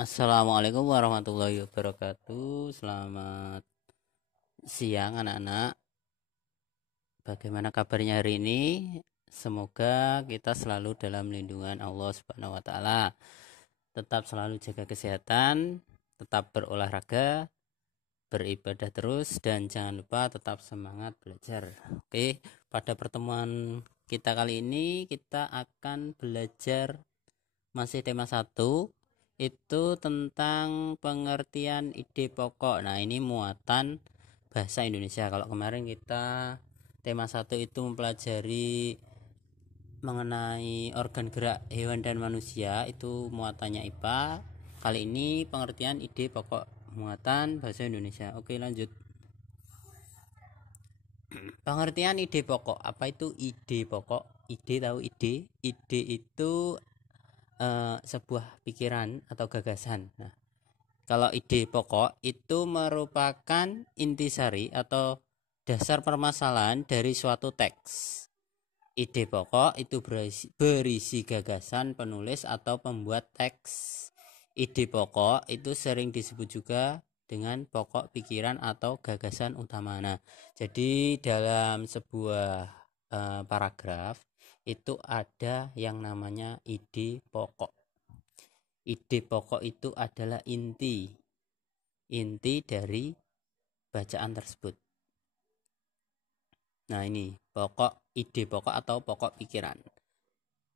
Assalamualaikum warahmatullahi wabarakatuh. Selamat siang anak-anak. Bagaimana kabarnya hari ini? Semoga kita selalu dalam lindungan Allah Subhanahu wa taala. Tetap selalu jaga kesehatan, tetap berolahraga, beribadah terus, dan jangan lupa tetap semangat belajar. Oke, pada pertemuan kita kali ini kita akan belajar masih tema 1, itu tentang pengertian ide pokok. Nah, ini muatan bahasa Indonesia. Kalau kemarin kita tema 1 itu mempelajari mengenai organ gerak hewan dan manusia, itu muatannya IPA. Kali ini pengertian ide pokok, muatan bahasa Indonesia. Oke, lanjut. Pengertian ide pokok. Apa itu ide pokok? Ide, tahu ide? Ide itu sebuah pikiran atau gagasan. Nah, kalau ide pokok itu merupakan intisari atau dasar permasalahan dari suatu teks. Ide pokok itu berisi gagasan penulis atau pembuat teks. Ide pokok itu sering disebut juga dengan pokok pikiran atau gagasan utama. Nah, jadi dalam sebuah paragraf itu ada yang namanya ide pokok. Ide pokok itu adalah inti dari bacaan tersebut. Nah, ini ide pokok atau pokok pikiran.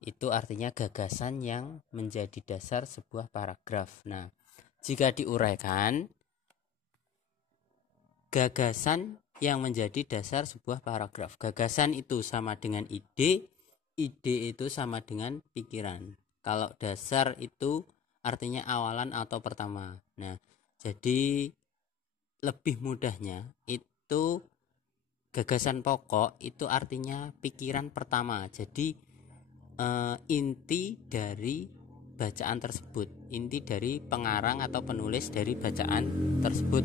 Itu artinya gagasan yang menjadi dasar sebuah paragraf. Nah, jika diuraikan, gagasan yang menjadi dasar sebuah paragraf. Gagasan itu sama dengan ide itu sama dengan pikiran. Kalau dasar itu artinya awalan atau pertama. Nah, jadi lebih mudahnya itu gagasan pokok itu artinya pikiran pertama. Jadi inti dari bacaan tersebut, inti dari pengarang atau penulis dari bacaan tersebut.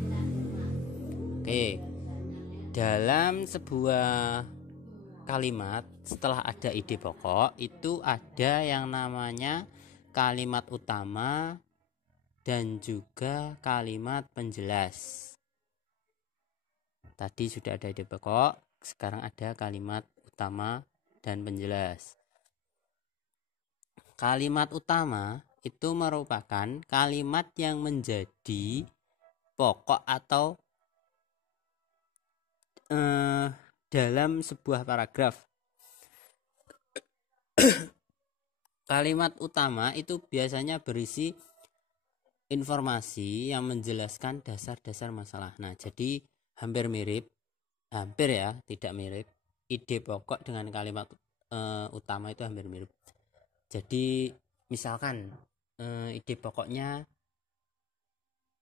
Oke, dalam sebuah kalimat setelah ada ide pokok itu ada yang namanya kalimat utama dan juga kalimat penjelas. Tadi sudah ada ide pokok, sekarang ada kalimat utama dan penjelas. Kalimat utama itu merupakan kalimat yang menjadi pokok atau dalam sebuah paragraf. Kalimat utama itu biasanya berisi informasi yang menjelaskan dasar-dasar masalah. Nah, jadi hampir ya, tidak mirip. Ide pokok dengan kalimat utama itu hampir mirip. Jadi misalkan ide pokoknya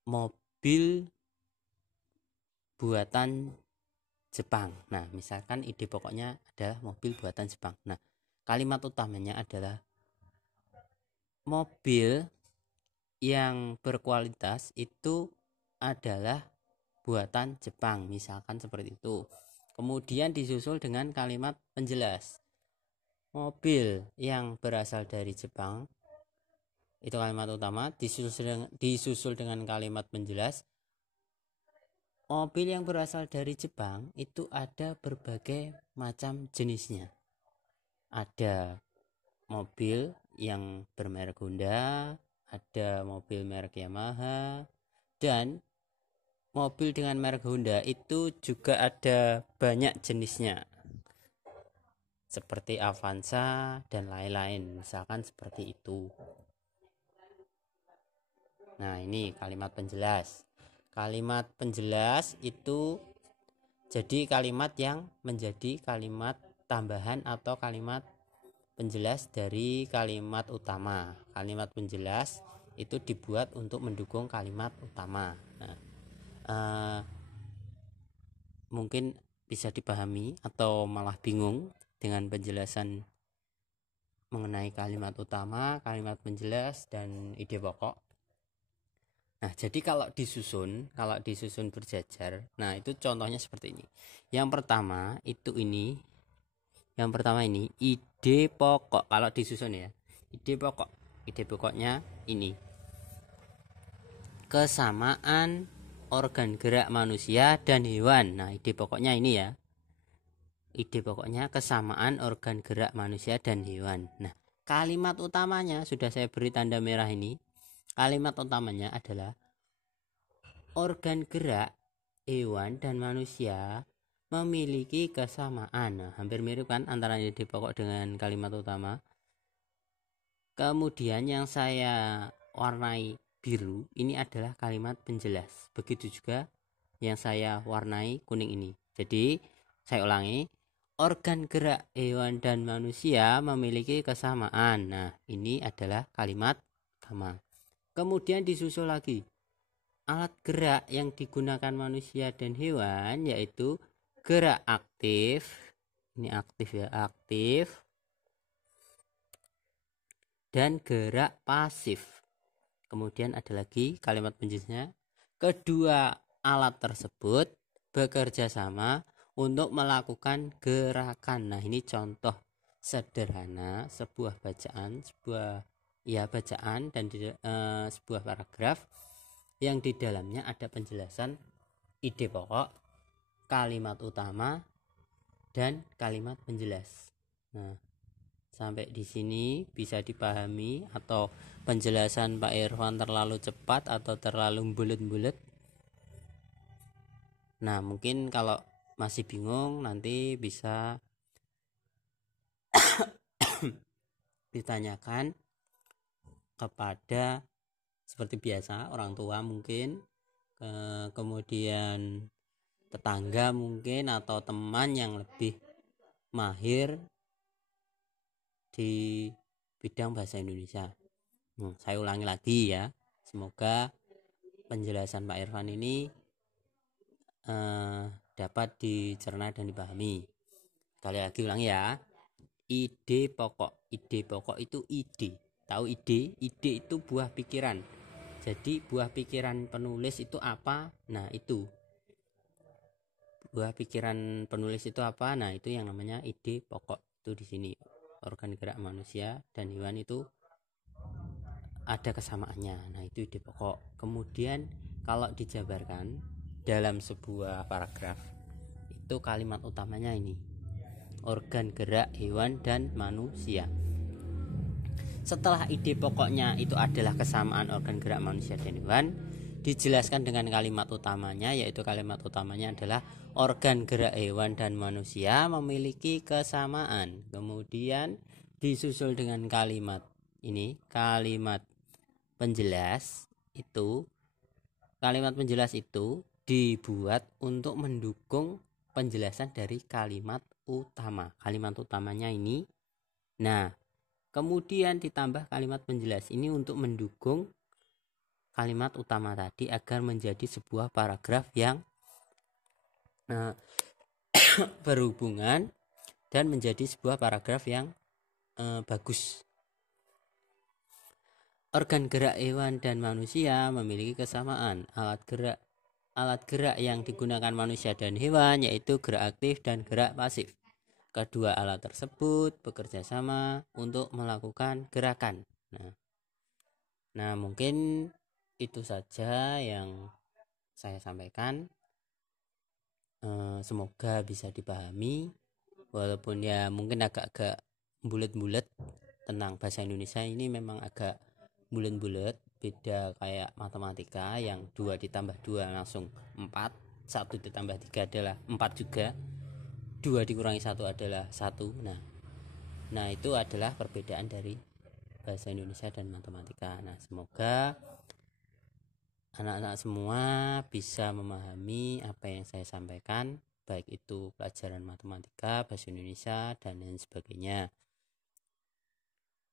mobil buatan Jepang. Nah, misalkan ide pokoknya adalah mobil buatan Jepang. Nah, kalimat utamanya adalah mobil yang berkualitas itu adalah buatan Jepang, misalkan seperti itu. Kemudian disusul dengan kalimat penjelas. Mobil yang berasal dari Jepang, itu kalimat utama, disusul dengan kalimat penjelas. Mobil yang berasal dari Jepang itu ada berbagai macam jenisnya. Ada mobil yang bermerek Honda, ada mobil merek Yamaha, dan mobil dengan merek Honda itu juga ada banyak jenisnya, seperti Avanza dan lain-lain, misalkan seperti itu. Nah, ini kalimat penjelas. Kalimat penjelas itu jadi kalimat yang menjadi kalimat tambahan atau kalimat penjelas dari kalimat utama. Kalimat penjelas itu dibuat untuk mendukung kalimat utama. Nah, mungkin bisa dipahami atau malah bingung dengan penjelasan mengenai kalimat utama, kalimat penjelas, dan ide pokok. Nah, jadi kalau disusun berjajar, nah itu contohnya seperti ini. Yang pertama ini ide pokok. Kalau disusun ya, ide pokoknya ini. kesamaan organ gerak manusia dan hewan. Nah, ide pokoknya ini ya. Ide pokoknya kesamaan organ gerak manusia dan hewan. Nah, kalimat utamanya sudah saya beri tanda merah ini. Kalimat utamanya adalah organ gerak hewan dan manusia memiliki kesamaan. Nah, hampir mirip kan antara ide pokok dengan kalimat utama. Kemudian yang saya warnai biru ini adalah kalimat penjelas. Begitu juga yang saya warnai kuning ini. Jadi saya ulangi, organ gerak hewan dan manusia memiliki kesamaan. Nah, ini adalah kalimat utama. Kemudian disusul lagi alat gerak yang digunakan manusia dan hewan, yaitu gerak aktif. Ini aktif ya, aktif. Dan gerak pasif. Kemudian ada lagi kalimat penjelasnya, kedua alat tersebut bekerja sama untuk melakukan gerakan. Nah, ini contoh sederhana sebuah bacaan, bacaan dan sebuah paragraf yang di dalamnya ada penjelasan ide pokok, kalimat utama, dan kalimat penjelas. Nah, sampai di sini bisa dipahami atau penjelasan Pak Irfan terlalu cepat atau terlalu bulet-bulet? Nah, mungkin kalau masih bingung nanti bisa ditanyakan kepada seperti biasa orang tua mungkin, kemudian tetangga mungkin, atau teman yang lebih mahir di bidang bahasa Indonesia. Saya ulangi lagi ya, semoga penjelasan Pak Irfan ini dapat dicerna dan dipahami. Sekali lagi ulangi ya, ide pokok. Ide pokok itu ide. Tahu ide? Ide itu buah pikiran. Jadi buah pikiran penulis itu apa? Nah, itu buah pikiran penulis itu apa? Nah, itu yang namanya ide pokok. Itu di sini organ gerak manusia dan hewan itu ada kesamaannya. Nah, itu ide pokok. Kemudian kalau dijabarkan dalam sebuah paragraf, itu kalimat utamanya ini, organ gerak hewan dan manusia. Setelah ide pokoknya itu adalah kesamaan organ gerak manusia dan hewan, dijelaskan dengan kalimat utamanya, yaitu kalimat utamanya adalah organ gerak hewan dan manusia memiliki kesamaan. Kemudian disusul dengan kalimat ini, kalimat penjelas itu. Kalimat penjelas itu dibuat untuk mendukung penjelasan dari kalimat utama. Kalimat utamanya ini. Nah, kemudian ditambah kalimat penjelas ini untuk mendukung kalimat utama tadi agar menjadi sebuah paragraf yang berhubungan dan menjadi sebuah paragraf yang bagus. Organ gerak hewan dan manusia memiliki kesamaan. Alat gerak yang digunakan manusia dan hewan yaitu gerak aktif dan gerak pasif. Kedua alat tersebut bekerja sama untuk melakukan gerakan. Nah, mungkin itu saja yang saya sampaikan. Semoga bisa dipahami, walaupun ya mungkin agak-agak bulet-bulet. Tentang bahasa Indonesia ini memang agak bulet-bulet, beda kayak matematika yang 2 ditambah 2 langsung 4, 1 ditambah 3 adalah 4 juga, 2 dikurangi 1 adalah 1. Nah, itu adalah perbedaan dari bahasa Indonesia dan matematika. Nah, semoga anak-anak semua bisa memahami apa yang saya sampaikan, baik itu pelajaran matematika, bahasa Indonesia, dan lain sebagainya.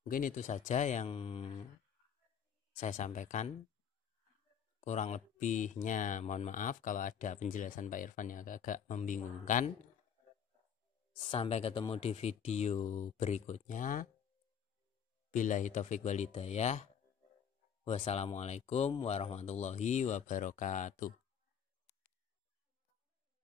Mungkin itu saja yang saya sampaikan. Kurang lebihnya mohon maaf kalau ada penjelasan Pak Irfan yang agak membingungkan. Sampai ketemu di video berikutnya. Billahi taufiq wal hidayah. Wassalamualaikum warahmatullahi wabarakatuh.